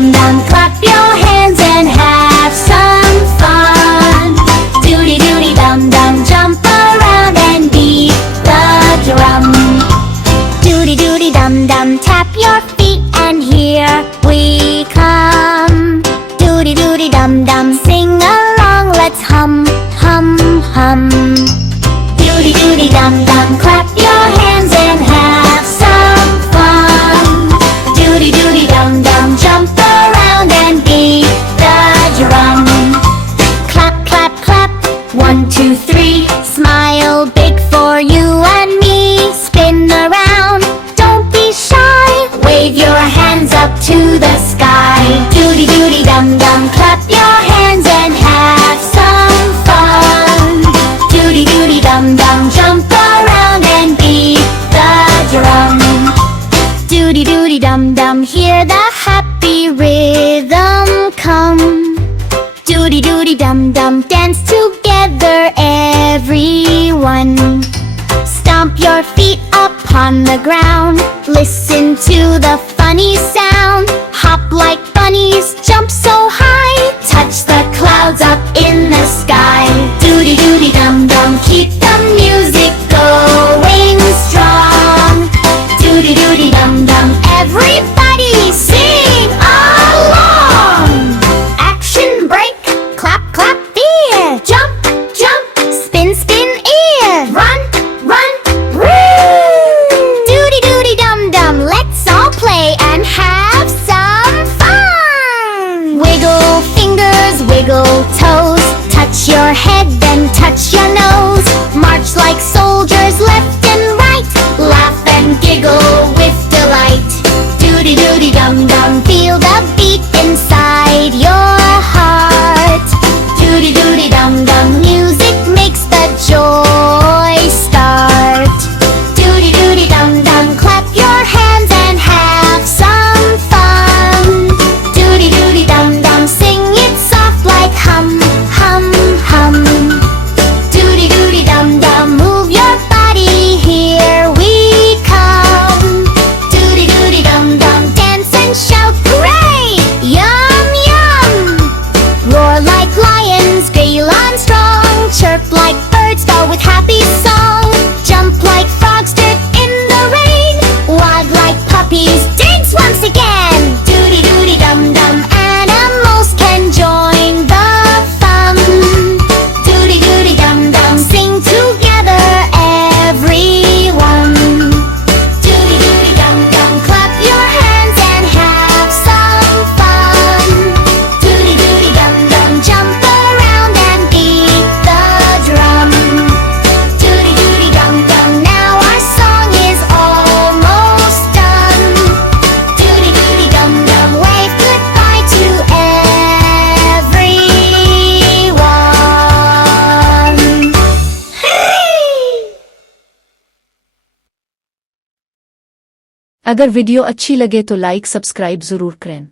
Dum Dum, clap your hands and have some fun. Dudi Dudi Dum Dum, jump around and beat the drum. Dudi Dudi Dum Dum, tap your feet and here we come. Dudi Dudi Dum Dum, sing along, let's hum, hum, hum. Dudi Dudi Dum Dum, clap your hands and have some fun. Dudi Dudi Dum Dum, jump around and beat the drum. Clap, clap, clap, 1, 2, 3, smile big for you and me. Spin around, don't be shy, wave your hands up to the sky. Dudi Dudi Dum Dum, clap your hands and have some fun. Dudi Dudi Dum Dum, jump around and beat the drum. Dudi Dudi Dum Dum, hear the happy rhythm come. Dudi Dudi Dum Dum, dance together everyone. Stomp your feet upon the ground, listen to the funny sound. Hop like bunnies, jump so high, touch the clouds up in the sky. Dudi Dudi Dum Dum, keep the music going strong. Dudi Dudi Dum Dum, everybody sing along. Action break, clap clap fear, jump jump, spin spin ear, run run woo. Dudi Dudi Dum Dum, let's all play and have some fun. Wiggle fingers, wiggle toes, touch your head then touch your nose. March like soldiers left and right, laugh and giggle with delight. Dudi Dudi Dum Dum, feel the beat inside your heart. Dudi Dudi Dum Dum, music makes the joy start. Dudi Dudi Dum Dum, clap your hands and have some fun. Dudi Dudi Dum Dum, sing it soft like hum, hum, hum. Dudi Dudi Dum Dum, move your body, here we come. Dudi Dudi Dum Dum, dance and shout, hooray! Yum, yum! Roar like lions, gay on strong. Chirp like birds, start with happy song. Jump like frogs, dip in the rain. Wag like puppies, dance once again. Dudi Dudi Dum Dum, animals can join the fun. Dudi Dudi Dum Dum, sing together everyone. Dudi Dudi Dum Dum, clap your hands and have some fun. Dudi Dudi Dum Dum, jump around and beat the drum. Dudi Dudi Dum Dum, now our song is almost done. Dudi Dudi Dum Dum, wave goodbye to everyone. अगर video अच्छी लगे तो like subscribe जरूर करें।